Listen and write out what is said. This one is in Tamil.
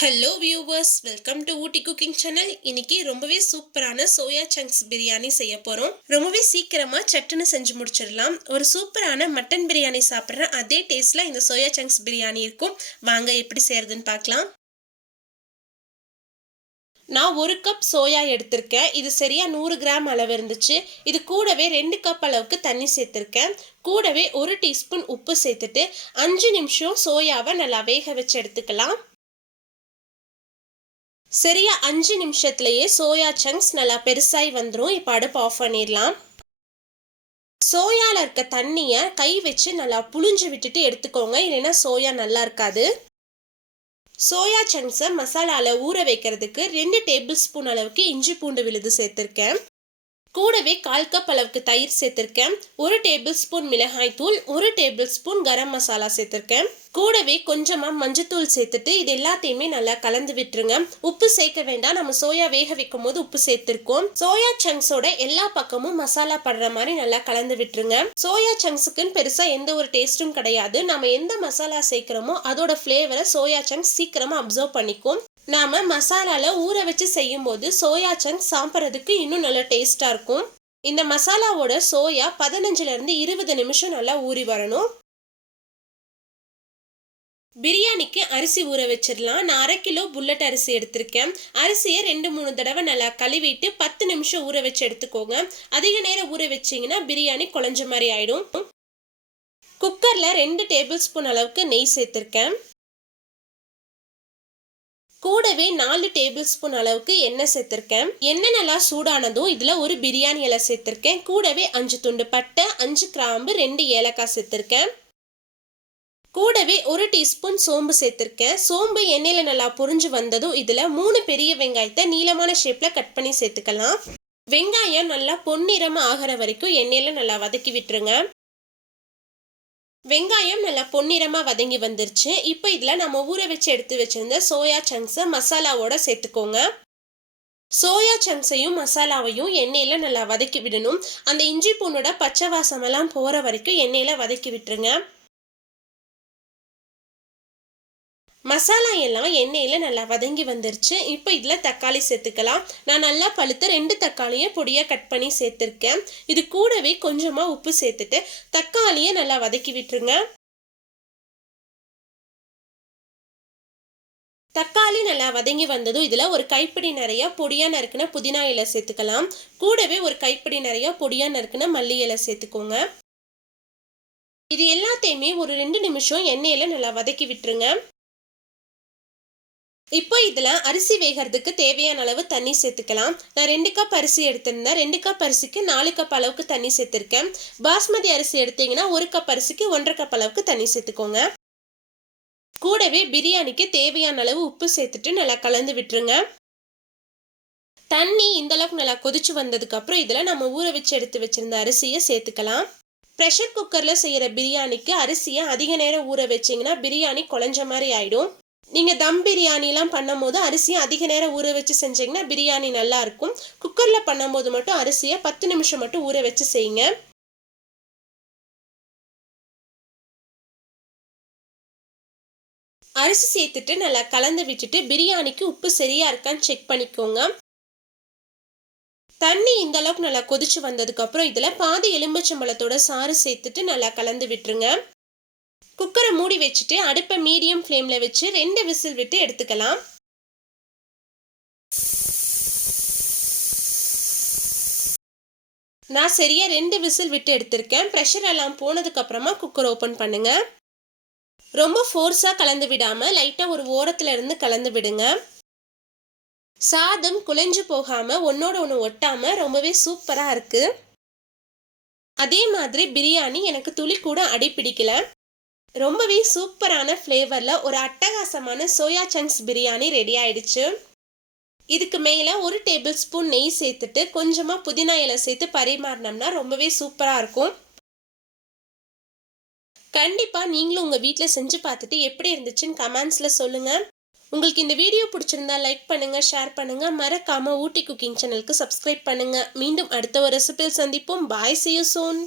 Hello viewers, welcome to Ooty cooking channel. இன்னைக்கு ரொம்பவே சூப்பரான சோயா சங்க்ஸ் பிரியாணி செய்ய போறோம். ரொம்பவே சீக்கிரமா சட்டுன்னு செஞ்சு முடிச்சிடலாம். ஒரு சூப்பரான மட்டன் பிரியாணி சாப்பிட்ற அதே டேஸ்ட்ல இந்த சோயா சங்க்ஸ் பிரியாணி இருக்கும். வாங்க எப்படி செய்யறதுன்னு பார்க்கலாம். நான் 1 கப் சோயா எடுத்திருக்கேன். இது சரியா 100 கிராம் அளவு இருந்துச்சு. இது கூடவே 2 கப் அளவுக்கு தண்ணி சேர்த்திருக்கேன். கூடவே 1 டீஸ்பூன் உப்பு சேர்த்துட்டு 5 நிமிஷம் சோயாவை நல்லா வேக வச்சு எடுத்துக்கலாம். சரியா 5 நிமிஷத்துலயே சோயா சங்க்ஸ் நல்லா பெருசாய் வந்துடும். இப்போ அடுப்பு ஆஃப் பண்ணிடலாம். சோயால இருக்க தண்ணியை கை வச்சு நல்லா புழிஞ்சு விட்டுட்டு எடுத்துக்கோங்க, இல்லைன்னா சோயா நல்லா இருக்காது. சோயா சங்க்ஸை மசாலால ஊற வைக்கிறதுக்கு 2 டேபிள் ஸ்பூன் அளவுக்கு இஞ்சி பூண்டு விழுது சேர்த்திருக்கேன். கூடவே 1/4 கப் அளவுக்கு தயிர் சேர்த்திருக்கேன். 1 டேபிள் ஸ்பூன் மிளகாய் தூள், 1 டேபிள் ஸ்பூன் கரம் மசாலா சேர்த்திருக்கேன். கூடவே கொஞ்சமா மஞ்சத்தூள் சேர்த்துட்டு இது எல்லாத்தையுமே நல்லா கலந்து விட்டுருங்க. உப்பு சேர்க்க வேண்டாம், நம்ம சோயா வேக வைக்கும் போது உப்பு சேர்த்திருக்கோம். சோயா சங்க்ஸோட எல்லா பக்கமும் மசாலா படுற மாதிரி நல்லா கலந்து விட்டுருங்க. சோயா சங்க்ஸுக்குன்னு பெருசா எந்த ஒரு டேஸ்டும் கிடையாது. நம்ம எந்த மசாலா சேர்க்கிறோமோ அதோட ஃபிளேவரை சோயா சங்க்ஸ் சீக்கிரமா அப்சர்வ் பண்ணிக்கும். நாம மசாலால ஊற வச்சு செய்யும் போது சோயா சங்க்ஸ் சாப்பிட்றதுக்கு இன்னும் நல்ல டேஸ்டா இருக்கும். இந்த மசாலாவோட சோயா 15ல இருந்து 20 நிமிஷம் நல்லா ஊறி வரணும். பிரியாணிக்கு அரிசி ஊற வச்சிடலாம். நான் 1/2 கிலோ புல்லட் அரிசி எடுத்திருக்கேன். அரிசியை 2-3 தடவை நல்லா கழுவிட்டு 10 நிமிஷம் ஊற வச்சு எடுத்துக்கோங்க. அதிக நேரம் ஊற வச்சிங்கன்னா பிரியாணி குழஞ்ச மாதிரி ஆயிடும். குக்கர்ல 2 டேபிள் ஸ்பூன் அளவுக்கு நெய் சேர்த்திருக்கேன். கூடவே 4 டேபிள் ஸ்பூன் அளவுக்கு எண்ணெய் சேர்த்திருக்கேன். எண்ணெய் நல்லா சூடானதும் இதுல ஒரு பிரியாணி இலை சேர்த்திருக்கேன். கூடவே 5 துண்டு பட்டை, 5 கிராம்பு, 2 ஏலக்காய் சேர்த்திருக்கேன். கூடவே 1 டீஸ்பூன் சோம்பு சேர்த்திருக்கேன். சோம்பு எண்ணெயில நல்லா பொரிஞ்சு வந்ததும் இதுல 3 பெரிய வெங்காயத்தை நீளமான ஷேப்ல கட் பண்ணி சேர்த்துக்கலாம். வெங்காயம் நல்லா பொன்னிறமா ஆகிற வரைக்கும் எண்ணெயில நல்லா வதக்கி விட்டுருங்க. வெங்காயம் நல்லா பொன்னிறமா வதங்கி வந்துருச்சு. இப்போ இதுல நம்ம ஊற வச்சு எடுத்து வச்சிருந்த சோயா சங்க்ஸை மசாலாவோட சேர்த்துக்கோங்க. சோயா சங்க்ஸையும் மசாலாவையும் எண்ணெயில நல்லா வதக்கி விடணும். அந்த இஞ்சி பூண்டோட பச்சை வாசம் எல்லாம் போற வரைக்கும் எண்ணெயில வதக்கி விட்டுருங்க. மசாலா எல்லாம் எண்ணெயில நல்லா வதங்கி வந்துருச்சு. இப்போ இதுல தக்காளி சேர்த்துக்கலாம். நான் நல்லா பழுத்த 2 தக்காளியை பொடியா கட் பண்ணி சேர்த்திருக்கேன். இது கூடவே கொஞ்சமா உப்பு சேர்த்துட்டு தக்காளியை நல்லா வதக்கி விட்டுருங்க. தக்காளி நல்லா வதங்கி வந்ததும் இதுல ஒரு கைப்பிடி நிறைய பொடியா நறுக்குன புதினா இலை சேர்த்துக்கலாம். கூடவே ஒரு கைப்பிடி நிறைய பொடியா நறுக்குன மல்லி இலை சேர்த்துக்கோங்க. இது எல்லாத்தையுமே ஒரு 2 நிமிஷம் எண்ணெயில நல்லா வதக்கி விட்டுருங்க. இப்போ இதுல அரிசி வேகிறதுக்கு தேவையான அளவு தண்ணி சேர்த்துக்கலாம். நான் 2 கப் அரிசி எடுத்திருந்தேன். 2 கப் அரிசிக்கு 4 கப் அளவுக்கு தண்ணி சேர்த்திருக்கேன். பாஸ்மதி அரிசி எடுத்தீங்கன்னா 1 கப் அரிசிக்கு 1.5 கப் அளவுக்கு தண்ணி சேர்த்துக்கோங்க. கூடவே பிரியாணிக்கு தேவையான அளவு உப்பு சேர்த்துட்டு நல்லா கலந்து விட்டுருங்க. தண்ணி இந்த அளவுக்கு நல்லா கொதிச்சு வந்ததுக்கு அப்புறம் இதுல நம்ம ஊற வச்சு எடுத்து வச்சிருந்த அரிசியை சேர்த்துக்கலாம். ப்ரெஷர் குக்கர்ல செய்யற பிரியாணிக்கு அரிசியை அதிக நேரம் ஊற வச்சீங்கன்னா பிரியாணி குழஞ்ச மாதிரி ஆயிடும். நீங்க தம் பிரியாணிலாம் பண்ணும் போது அரிசியை அதிக நேரம் ஊற வச்சு செஞ்சீங்கன்னா பிரியாணி நல்லா இருக்கும். குக்கர்ல பண்ணும் போது மட்டும் அரிசியை 10 நிமிஷம் மட்டும் ஊற வச்சு செய்யுங்க. அரிசி சேர்த்துட்டு நல்லா கலந்து விட்டுட்டு பிரியாணிக்கு உப்பு சரியா இருக்கான்னு செக் பண்ணிக்கோங்க. தண்ணி இந்த அளவுக்கு நல்லா கொதிச்சு வந்ததுக்கு அப்புறம் இதுல பாதி எலுமிச்சம்பழத்தோட சாறு சேர்த்துட்டு நல்லா கலந்து விட்டுருங்க. குக்கரை மூடி வச்சுட்டு அடுப்பை மீடியம் ஃப்ளேம்ல வச்சு 2 விசில் விட்டு எடுத்துக்கலாம். நான் சரியா 2 விசில் விட்டு எடுத்திருக்கேன். ப்ரெஷர் எல்லாம் போனதுக்கு அப்புறமா குக்கர் ஓபன் பண்ணுங்க. ரொம்ப ஃபோர்ஸா கலந்து விடாம லைட்டா ஒரு ஓரத்துல இருந்து கலந்து விடுங்க. சாதம் குழஞ்சு போகாம ஒன்னோட ஒன்று ஒட்டாம ரொம்பவே சூப்பரா இருக்கு. அதே மாதிரி பிரியாணி எனக்கு துளி கூட அடி பிடிக்கல. ரொம்பவே சூப்பரான ஃப்ளேவர்ல ஒரு அட்டகாசமான சோயா சங்க்ஸ் பிரியாணி ரெடி ஆயிடுச்சு. இதுக்கு மேல 1 டேபிள் ஸ்பூன் நெய் சேர்த்துட்டு கொஞ்சமா புதினா இலை சேர்த்து பரிமாறினோம்னா ரொம்பவே சூப்பரா இருக்கும். கண்டிப்பா நீங்களும் உங்க வீட்ல செஞ்சு பார்த்துட்டு எப்படி இருந்துச்சுன்னு கமெண்ட்ஸ்ல சொல்லுங்க. உங்களுக்கு இந்த வீடியோ பிடிச்சிருந்தா லைக் பண்ணுங்க, ஷேர் பண்ணுங்க, மறக்காம ஊட்டி குக்கிங் சேனலுக்கு சப்ஸ்கிரைப் பண்ணுங்க. மீண்டும் அடுத்த ஒரு ரெசிபியில் சந்திப்போம். பாய், see you soon.